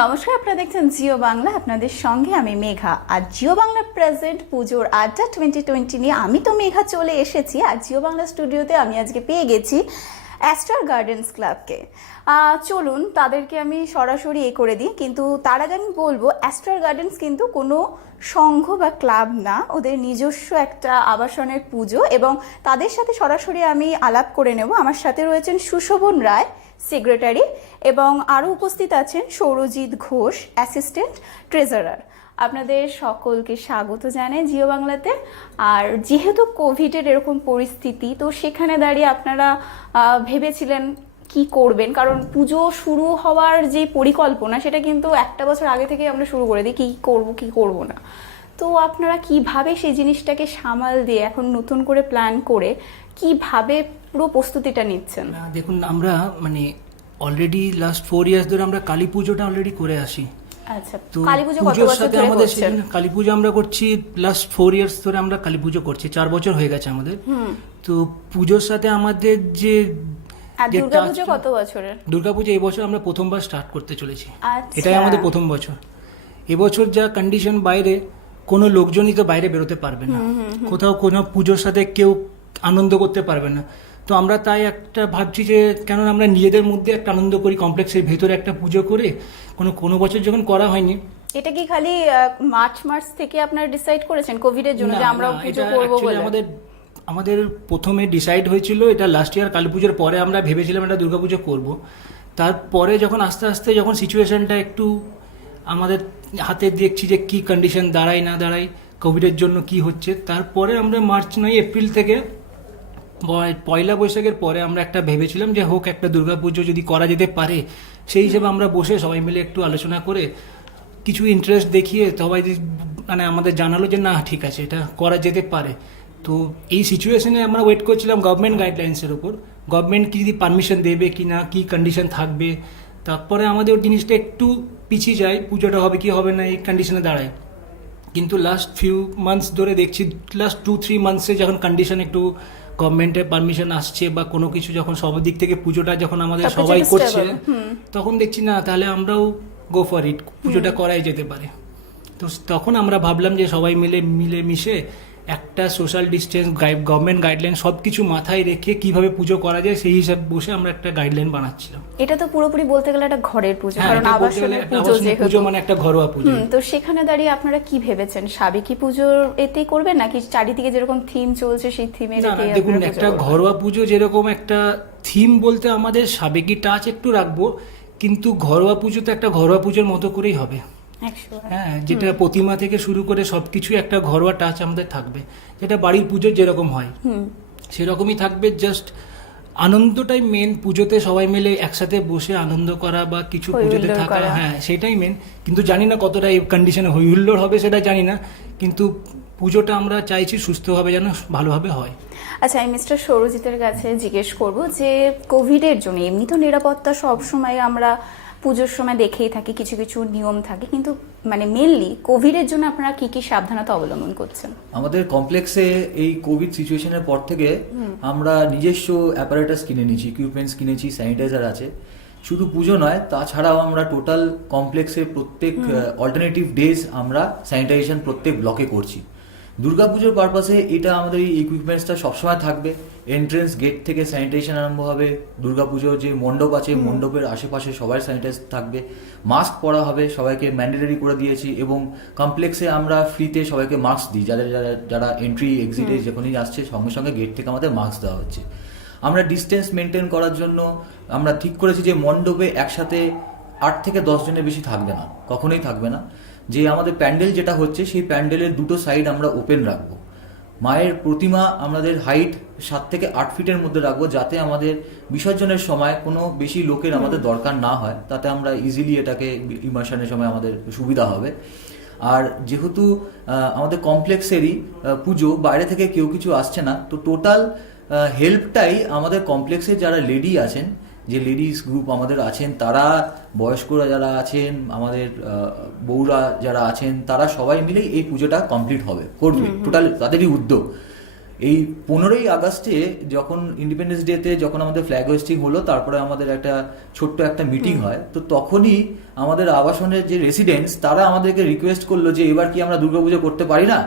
নমস্কার, আপনারা দেখছেন জিও বাংলা, আপনাদের সঙ্গে আমি মেঘা। আর জিও বাংলা প্রেজেন্ট পুজোর আড্ডা টোয়েন্টি টোয়েন্টি নিয়ে আমি তো মেঘা চলে এসেছি, আর জিও বাংলা স্টুডিওতে আমি আজকে পেয়ে গেছি অ্যাস্টার গার্ডেন্স ক্লাবকে চলুন, তাদেরকে আমি সরাসরি এ করে দিই, কিন্তু তার আগে আমি বলব অ্যাস্টার গার্ডেন্স কিন্তু কোনো সংঘ বা ক্লাব না, ওদের নিজস্ব একটা আবাসনের পুজো, এবং তাদের সাথে সরাসরি আমি আলাপ করে নেব। আমার সাথে রয়েছেন সুশোভন রায় সেক্রেটারি এবং আরও উপস্থিত আছেন সৌরজিৎ ঘোষ, অ্যাসিস্ট্যান্ট ট্রেজারার। আপনাদের সকলকে স্বাগত জানাই জিও বাংলাতে। আর যেহেতু কোভিডের এরকম পরিস্থিতি, তো সেখানে দাঁড়িয়ে আপনারা ভেবেছিলেন কি করবেন? কারণ পুজো শুরু হওয়ার যে পরিকল্পনা, সেটা কিন্তু একটা বছর আগে থেকে আমরা শুরু করে দিই, কি করব কি করব না। তো আপনারা কীভাবে সেই জিনিসটাকে সামাল দিয়ে এখন নতুন করে প্ল্যান করে কীভাবে পুরো প্রস্তুতিটা নিচ্ছেন? না দেখুন আমরা মানে অলরেডি লাস্ট ফোর ইয়ার্স ধরে আমরা কালী পুজোটা অলরেডি করে আসি। আচ্ছা কালী পুজো কত পুজোর বছর সাথে ধরে করছেন? কালী পুজো আমরা করছি লাস্ট ফোর ইয়ার্স ধরে আমরা কালী পুজো করছি চার বছর হয়ে গেছে আমাদের। তো পুজোর সাথে আমাদের যে আর যে দুর্গা touch পুজো টা- কত বছরের? দুর্গাপুজো এই বছর আমরা প্রথমবার স্টার্ট করতে চলেছি। আচ্ছা। এটাই আমাদের প্রথম বছর। এবছর যা কন্ডিশন বাইরে কোনো লোকজনই তো বাইরে বেরোতে পারবে না। কোথাও কোনো পুজোর সাথে কেউ আনন্দ করতে পারবে না। তো আমরা তাই একটা ভাবছি যে কেন আমরা নিজেদের মধ্যে একটা আনন্দ করি কমপ্লেক্সের ভেতরে একটা পুজো করে। কোনো কোনো বছর যখন করা হয়নি। এটা কি খালি মার্চ মার্চ থেকে আপনারা ডিসাইড করেছেন কোভিড এর জন্য যে আমরা পুজো করব বলে? আমাদের আমাদের প্রথমে ডিসাইড হয়েছিল এটা লাস্ট ইয়ার কালী পুজোর পরে আমরা ভেবেছিলাম এটা দুর্গাপুজো করব। তারপরে যখন আস্তে আস্তে যখন সিচুয়েশনটা একটু আমাদের হাতে দেখছি যে কি কন্ডিশন দাঁড়ায় না দাঁড়ায় কোভিডের জন্য কি হচ্ছে তারপরে আমরা মার্চ নয় এপ্রিল থেকে পয়লা বৈশাখের পরে আমরা একটা ভেবেছিলাম যে হোক, একটা দুর্গাপুজো যদি করা যেতে পারে, সেই হিসেবে আমরা বসে সবাই মিলে একটু আলোচনা করে কিছু ইন্টারেস্ট দেখিয়ে সবাই মানে আমাদের জানালো যে না, ঠিক আছে, এটা করা যেতে পারে। তো এই সিচুয়েশনে আমরা ওয়েট করছিলাম গভর্নমেন্ট গাইডলাইন্সের উপর। গভর্নমেন্ট কি যদি পারমিশন দেবে কি না, কি কন্ডিশন থাকবে? তারপরে আমাদের জিনিসটা একটু পিছিয়ে যায়, পুজোটা হবে কি হবে না, এই কন্ডিশনে দাঁড়ায়। কিন্তু লাস্ট ফিউ মান্থস ধরে দেখছি লাস্ট টু থ্রি মান্থসে যখন কন্ডিশন একটু গভর্নমেন্টের পারমিশন আসছে বা কোনো কিছু যখন সব দিক থেকে পুজোটা যখন আমাদের সবাই করছে তখন দেখছি না তাহলে আমরাও গো ফর ইট পুজোটা করাই যেতে পারে। তো তখন আমরা ভাবলাম যে সবাই মিলে মিলে মিশে একটা সোশ্যাল ডিস্টেন্স গভর্নমেন্ট গাইডলাইন সব কিছু মাথায় রেখে কীভাবে পুজো করা যায় সেই হিসাবে বসে আমরা একটা গাইডলাইন বানাচ্ছিলাম। এটা তো পুরোপুরি বলতে গেলে একটা ঘরের পুজো হ্যাঁ কারণ আবাসনের পুজো পুজো মানে একটা ঘরোয়া পুজো। তো সেখানে দাঁড়িয়ে আপনারা কি ভেবেছেন? সাবেকি পুজোর এতেই করবেন নাকি চারিদিকে যেরকম থিম চলছে সেই থিমে দেখুন একটা ঘরোয়া পুজো যেরকম একটা থিম বলতে আমাদের সাবেকি টাচ একটু রাখব কিন্তু ঘরোয়া পুজো তো একটা ঘরোয়া পুজোর মতো করেই হবে। হ্যাঁ যেটা প্রতিমা থেকে শুরু করে সবকিছু একটা ঘরোয়া টাচ আমাদের থাকবে। যেটা বাড়ির পুজোর যেরকম হয়। সেরকমই থাকবে জাস্ট আনন্দটাই মেন পুজোতে সবাই মিলে একসাথে বসে আনন্দ করা বা কিছু পুজোতে থাকা হ্যাঁ সেটাই মেন কিন্তু জানি না কতটা এই কন্ডিশনে হই হুল্লোড় হবে সেটা জানি না। কিন্তু পুজোটা আমরা চাইছি সুস্থভাবে যেন ভালোভাবে হয়। আচ্ছা আমি মিস্টার সৌরজিতের কাছে জিজ্ঞেস করব যে কোভিডের জন্য এমনি তো নিরাপত্তা সব সময় আমরা পুজোর সময় দেখেই থাকি কিছু কিছু নিয়ম থাকে। কিন্তু মানে মেনলি কোভিডের জন্য আপনারা কি কি সাবধানতা অবলম্বন করছেন? আমাদের কমপ্লেক্সে এই কোভিড সিচুয়েশনের পর থেকে আমরা নিজস্ব অ্যাপারেটাস কিনে নিয়েছি ইকুইপমেন্টস কিনেছি স্যানিটাইজার আছে। শুধু পুজো নয় তাছাড়াও আমরা টোটাল কমপ্লেক্সে প্রত্যেক অল্টারনেটিভ ডেজ আমরা স্যানিটাইজেশন প্রত্যেক ব্লকে করছি। দুর্গাপুজোর পারপাসে এটা আমাদের এই ইকুইপমেন্টসটা সবসময় থাকবে। এন্ট্রেন্স গেট থেকে স্যানিটাইজেশন আরম্ভ হবে। দুর্গাপুজোর যে মণ্ডপ আছে মণ্ডপের আশেপাশে সবাই স্যানিটাইজ থাকবে। মাস্ক পরা হবে সবাইকে ম্যান্ডেটারি করে দিয়েছি এবং কমপ্লেক্সে আমরা ফ্রিতে সবাইকে মাস্ক দিই। যাদের যারা যারা এন্ট্রি এক্সিটে যখনই আসছে সঙ্গে সঙ্গে গেট থেকে আমাদের মাস্ক দেওয়া হচ্ছে। আমরা ডিস্টেন্স মেনটেন করার জন্য আমরা ঠিক করেছি যে মণ্ডপে একসাথে আট থেকে দশ জনের বেশি থাকবে না কখনোই থাকবে না। যে আমাদের প্যান্ডেল যেটা হচ্ছে সেই প্যান্ডেলের দুটো সাইড আমরা ওপেন রাখব। মায়ের প্রতিমা আমাদের হাইট সাত থেকে আট ফিটের মধ্যে রাখব যাতে আমাদের বিসর্জনের সময় কোনো বেশি লোকের আমাদের দরকার না হয় তাতে আমরা ইজিলি এটাকে ইমার্শনের সময় আমাদের সুবিধা হবে। আর যেহেতু আমাদের কমপ্লেক্সেরই পুজো বাইরে থেকে কেউ কিছু আসছে না তো টোটাল হেল্পটাই আমাদের কমপ্লেক্সে যারা লেডি আছেন যে লেডিস গ্রুপ আমাদের আছেন তারা বয়স্করা যারা আছেন আমাদের বউরা যারা আছেন তারা সবাই মিলেই এই পুজোটা কমপ্লিট হবে করবে টোটাল তাদেরই উদ্যোগ। এই পনেরোই আগস্টে যখন ইন্ডিপেন্ডেন্স ডেতে যখন আমাদের ফ্ল্যাগ হোয়েস্টিং হলো তারপরে আমাদের একটা ছোট্ট একটা মিটিং হয় তো তখনই আমাদের আবাসনের যে রেসিডেন্টস তারা আমাদেরকে রিকোয়েস্ট করল যে এবার কি আমরা দুর্গাপুজো করতে পারি না?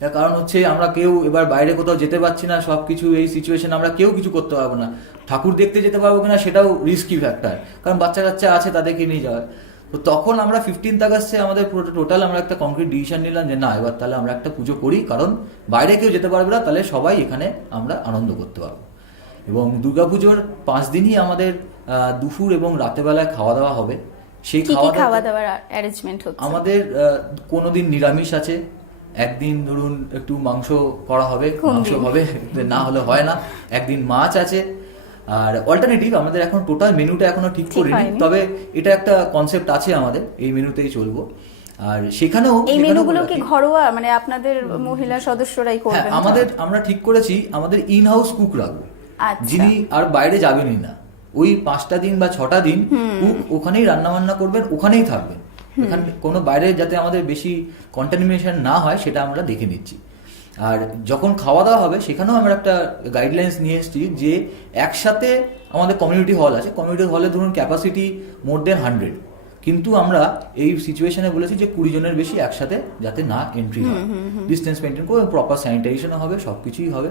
তার কারণ হচ্ছে আমরা কেউ এবার বাইরে কোথাও যেতে পারছি না সব কিছু এই সিচুয়েশন আমরা কেউ কিছু করতে পারব না। ঠাকুর দেখতে যেতে পারব কিনা সেটাও রিস্কি ফ্যাক্টর কারণ বাচ্চা কাচ্চা আছে তাদেরকে নিয়ে যাওয়ার। তো তখন আমরা ফিফটিন্থ আগস্টে আমাদের পুরো টোটাল আমরা একটা কংক্রিট ডিসিশন নিলাম যে না এবার তাহলে আমরা একটা পুজো করি কারণ বাইরে কেউ যেতে পারবে না তাহলে সবাই এখানে আমরা আনন্দ করতে পারব। এবং দুর্গাপুজোর পাঁচ দিনই আমাদের দুপুর এবং রাতেবেলায় খাওয়া দাওয়া হবে। সেই খাওয়া দাওয়া দাওয়ার আমাদের কোনোদিন নিরামিষ আছে একদিন ধরুন একটু মাংস করা হবে মাংস হবে না হলে হয় না। একদিন মাছ আছে। আর অল্টারনেটিভ আমাদের এখন টোটাল মেনুটা এখনও ঠিক করিনি তবে এটা একটা কনসেপ্ট আছে আমাদের এই মেনুতেই চলবো। আর সেখানেও এই মেনুগুলো কি ঘরোয়া মানে আপনাদের মহিলা সদস্যরাই হ্যাঁ করবেন আমাদের আমরা ঠিক করেছি আমাদের ইন হাউস কুক রাখব। আচ্ছা। যিনি আর বাইরে যাবেনই না। ওই পাঁচটা দিন বা ছটা দিন কুক ওখানেই রান্না বান্না করবেন ওখানেই থাকবেন। এখানে কোনো বাইরে যাতে আমাদের বেশি কন্টামিনেশন না হয় সেটা আমরা দেখে নিচ্ছি। আর যখন খাওয়া দাওয়া হবে সেখানেও আমরা একটা গাইডলাইন্স নিয়ে এসেছি যে একসাথে আমাদের কমিউনিটি হল আছে। কমিউনিটি হলে ধরুন ক্যাপাসিটি মোর দেন হান্ড্রেড কিন্তু আমরা এই সিচুয়েশনে বলেছি যে কুড়ি জনের বেশি একসাথে যাতে না এন্ট্রি হয়। ডিস্টেন্স মেনটেন করে প্রপার স্যানিটাইজেশন হবে সবকিছুই হবে।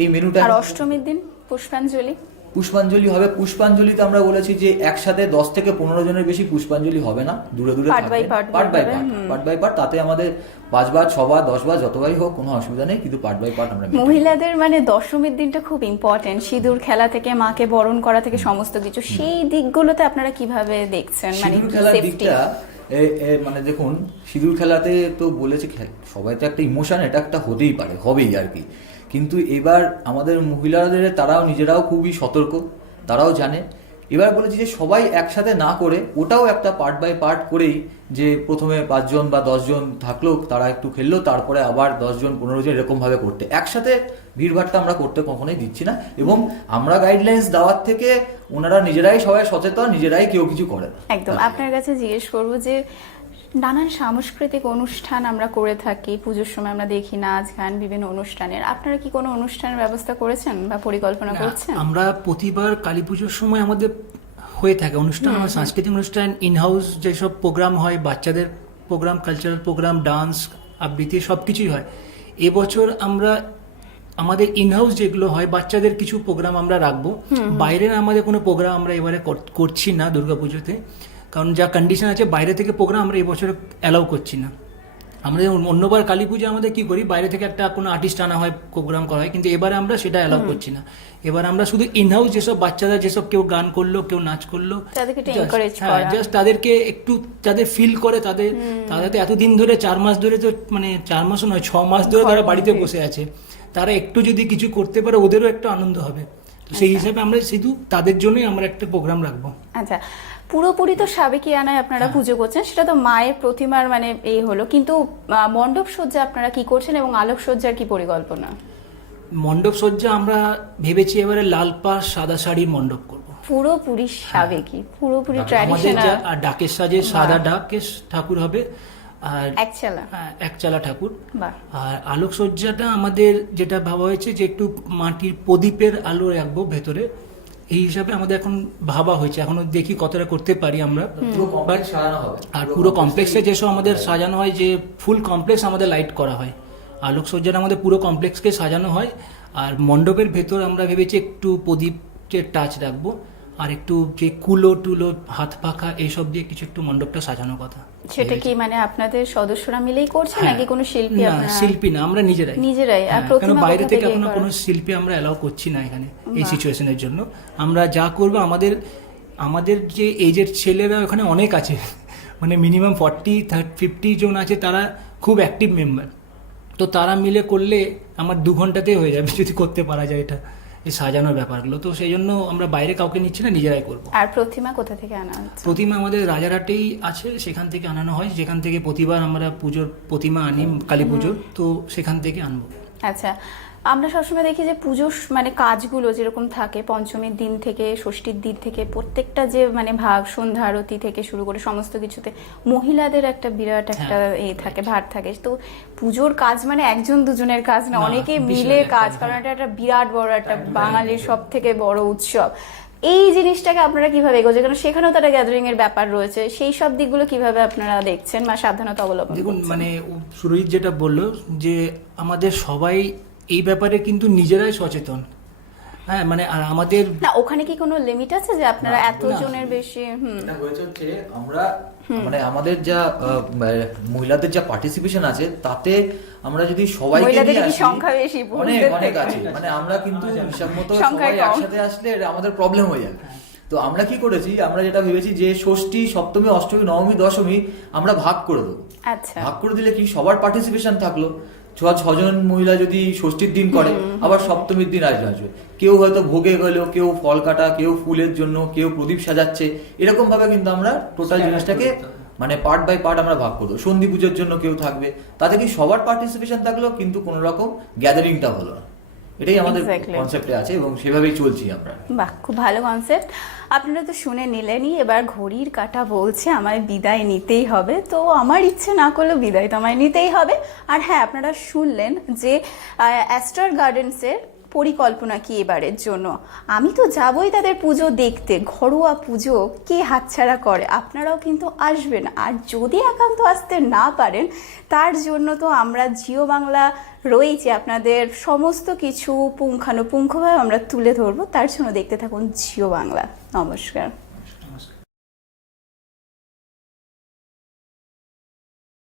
এই মেনুটা আর অষ্টমীর দিন পুষ্পাঞ্জলি। পুষ্পাঞ্জলি হবে। পুষ্পাঞ্জলিতে আমরা বলেছি যে একসাথে দশ থেকে পনেরো জনের বেশি পুষ্পাঞ্জলি হবে না। দূরে দূরে part by part part by part তাতে আমাদের পাঁচবার ছবার দশবার যতবারই হোক কোনো অসুবিধা নেই কিন্তু পার্ট বাই পার্ট আমরা মহিলাদের মানে দশমীর দিনটা খুব ইম্পর্টেন্ট সিঁদুর খেলা থেকে মাকে বরণ করা থেকে সমস্ত কিছু। সেই দিকগুলোতে আপনারা কীভাবে দেখছেন? মানে খেলার দিকটা মানে দেখুন সিঁদুর খেলাতে তো বলেছে সবাই তো একটা ইমোশন এটা একটা হতেই পারে হবেই আর কি। কিন্তু এবার আমাদের মহিলাদের, তারাও নিজেরাও খুবই সতর্ক, তারাও জানে। এবার বলেছি যে সবাই একসাথে না করে ওটাও একটা পার্ট বাই পার্ট করেই যে প্রথমে পাঁচজন বা দশজন থাকল, তারা একটু খেললো, তারপরে আবার দশজন, পনেরো জন এরকম ভাবে করতে। একসাথে ভিড়ভাড়টা আমরা করতে কখনোই দিচ্ছি না এবং আমরা গাইডলাইন্স দেওয়ার থেকে ওনারা নিজেরাই সবাই সচেতন, নিজেরাই কেউ কিছু করে। একদম। আপনার কাছে জিজ্ঞেস করব যে নানান সাংস্কৃতিক অনুষ্ঠান আমরা করে থাকি। পুজোর সময় আমরা দেখি নাচ গান বিভিন্ন অনুষ্ঠানের। আপনারা কি কোনো অনুষ্ঠানের ব্যবস্থা করেছেন বা পরিকল্পনা করছেন? আমরা প্রতিবার কালী পুজোর সময় আমাদের হয়ে থাকে অনুষ্ঠান। আমার সাংস্কৃতিক অনুষ্ঠান ইন হাউস যেসব প্রোগ্রাম হয় বাচ্চাদের প্রোগ্রাম কালচারাল প্রোগ্রাম ডান্স আবৃত্তি সব কিছুই হয়। এবছর আমরা আমাদের ইন হাউস যেগুলো হয় বাচ্চাদের কিছু প্রোগ্রাম আমরা রাখব। বাইরের আমাদের কোনো প্রোগ্রাম আমরা এবারে কর- করছি না দুর্গাপুজোতে। কারণ যা কন্ডিশন আছে বাইরে থেকে প্রোগ্রাম আমরা এবছর অ্যালাউ করছি না। আমরা যেমন অন্যবার কালী পুজো আমাদের কি করি বাইরে থেকে একটা কোনো আর্টিস্ট আনা হয় প্রোগ্রাম করা হয় কিন্তু এবারে আমরা সেটা অ্যালাউ করছি না। এবার আমরা শুধু ইনহাউস যেসব বাচ্চারা যেসব কেউ গান করল কেউ নাচ করল হ্যাঁ জাস্ট তাদেরকে একটু যাদের ফিল করে তাদের তারা তো এতদিন ধরে চার মাস ধরে তো মানে চার মাসও নয় ছ মাস ধরে তারা বাড়িতে বসে আছে। তারা একটু যদি কিছু করতে পারে ওদেরও একটু আনন্দ হবে। তো সেই আচ্ছা। হিসাবে আমরা শুধু তাদের জন্যই আমরা একটা প্রোগ্রাম রাখব। আচ্ছা পুরোপুরি তো সাবেকি আনায় আপনারা পুজো করছেন সেটা তো মায়ের প্রতিমার মানে এই হলো। কিন্তু মণ্ডপ সজ্জা আপনারা কি করছেন এবং আলোক সজ্জার কি পরিকল্পনা? মণ্ডপ সজ্জা আমরা ভেবেছি এবারে লাল পাড় সাদা শাড়ির মণ্ডপ করব। পুরোপুরি সাবেকি পুরোপুরি ট্র্যাডিশনাল আর ডাকের সাজে সাদা ডাকের ঠাকুর হবে আর একচালা হ্যাঁ, একচালা ঠাকুর। আর আলোকসজ্জাটা আমাদের যেটা ভাবা হয়েছে যে একটু মাটির প্রদীপের আলো রাখব ভেতরে। এই হিসাবে আমাদের এখন ভাবা হয়েছে। এখনও দেখি কতটা করতে পারি আমরা। আর পুরো কমপ্লেক্সে যেসব আমাদের সাজানো হয় যে ফুল কমপ্লেক্স আমাদের লাইট করা হয়। আলোকসজ্জাটা আমাদের পুরো কমপ্লেক্সকে সাজানো হয়। আর মণ্ডপের ভেতর আমরা ভেবেছি একটু প্রদীপের টাচ রাখব। আর একটু যে কুলো টুলো হাত পাখা এইসব দিয়ে কিছু একটু মণ্ডপটা সাজানোর কথা। সেটা কি মানে আপনাদের সদস্যরা মিলেই করছেন হ্যাঁ। নাকি কোনো শিল্পী না শিল্পী না আমরা নিজেরাই। নিজেরাই? আর হ্যাঁ, প্রতিমা বাইরে থেকে এখনও কোনো শিল্পী আমরা অ্যালাউ করছি না এখানে এই সিচুয়েশনের জন্য। আমরা যা করব আমাদের আমাদের যে এজের ছেলেরা ওখানে অনেক আছে। মানে মিনিমাম ফর্টি থার্টি ফিফটি জন আছে তারা খুব অ্যাক্টিভ মেম্বার তো তারা মিলে করলে আমার দু ঘন্টাতেই হয়ে যাবে যদি করতে পারা যায় এটা। এই সাজানোর ব্যাপারগুলো। তো সেই জন্য আমরা বাইরে কাউকে নিচ্ছি না নিজেরাই করব। আর প্রতিমা কোথা থেকে আনা হচ্ছে? প্রতিমা আমাদের রাজারহাটেই আছে সেখান থেকে আনানো হয়। যেখান থেকে প্রতিবার আমরা পুজোর প্রতিমা আনি কালী পুজোর তো সেখান থেকে আনব। আচ্ছা আমরা সবসময় দেখি যে পুজোর স- মানে কাজগুলো যেরকম থাকে পঞ্চমীর দিন থেকে ষষ্ঠীর দিন থেকে প্রত্যেকটা যে মানে ভাগ সন্ধ্যা আরতি থেকে শুরু করে সমস্ত কিছুতে মহিলাদের একটা বিরাট একটা এ থাকে ভার থাকে। তো পুজোর কাজ মানে একজন দুজনের কাজ না অনেকে মিলে কাজ হ্যাঁ। কারণ এটা একটা বিরাট বড় একটা বাঙালির সব থেকে বড় উৎসব। এই জিনিসটাকে আপনারা কীভাবে এগোছে কারণ সেখানেও তো একটা গ্যাদারিং এর ব্যাপার রয়েছে। সেই সব দিকগুলো কীভাবে আপনারা দেখছেন বা সাবধানতা অবলম্বন দেখুন মানে সুরজিৎ যেটা বলল যে আমাদের সবাই এই ব্যাপারে কিন্তু নিজেরাই সচেতন। হ্যাঁ মানে আর আমাদের না ওখানে কি কোনো লিমিট আছে যে আপনারা না, এত না। জনের বেশি? হুম। হয়েছে হচ্ছে আমরা মানে আমাদের যা আহ, মহিলাদের যা পার্টিসিপেশন আছে তাতে আমরা যদি সবাইকে মহিলাদের নিয়ে কি আসি সংখ্যা বেশি অনেক অনেক আছে। মানে আমরা কিন্তু হিসাব মতো সবাই একসাথে আসলে আমাদের প্রবলেম হয়ে যাবে তো আমরা কি করেছি আমরা যেটা ভেবেছি যে ষষ্ঠী সপ্তমী অষ্টমী নবমী দশমী আমরা ভাগ করে দেবো। আচ্ছা। ভাগ করে দিলে কি সবার পার্টিসিপেশন থাকল? ছ ছজন মহিলা যদি ষষ্ঠীর দিন করে আবার সপ্তমীর দিন আসবে আসবে। কেউ হয়তো ভোগে গেল কেউ ফল কাটা কেউ ফুলের জন্য কেউ প্রদীপ সাজাচ্ছে। এরকম ভাবে কিন্তু আমরা টোটাল জিনিসটাকে মানে পার্ট বাই পার্ট আমরা ভাগ করব। সন্ধি পুজোর জন্য কেউ থাকবে। তাতে কি সবার পার্টিসিপেশন থাকল কিন্তু কোনো রকম গ্যাদারিংটা হলো না। এটাই আমাদের কনসেপ্টে আছে এবং সেভাবেই চলছি আমরা। বাহ খুব ভালো কনসেপ্ট আপনারা তো শুনে নিলেনই এবার ঘড়ির কাটা বলছে আমায় বিদায় নিতেই হবে। তো আমার ইচ্ছে না করলেও বিদায় তো আমায় নিতেই হবে। আর হ্যাঁ আপনারা শুনলেন যে অ্যাস্টার গার্ডেন্সের পরিকল্পনা কি এবারের জন্য? আমি তো যাবই তাদের পুজো দেখতে। ঘরোয়া পুজো কে হাতছাড়া করে? আপনারাও কিন্তু আসবেন। আর যদি একান্ত আসতে না পারেন, তার জন্য তো আমরা জিও বাংলা রয়েছে। আপনাদের সমস্ত কিছু পুঙ্খানুপুঙ্খভাবে আমরা তুলে ধরবো। তার জন্য দেখতে থাকুন জিও বাংলা। নমস্কার।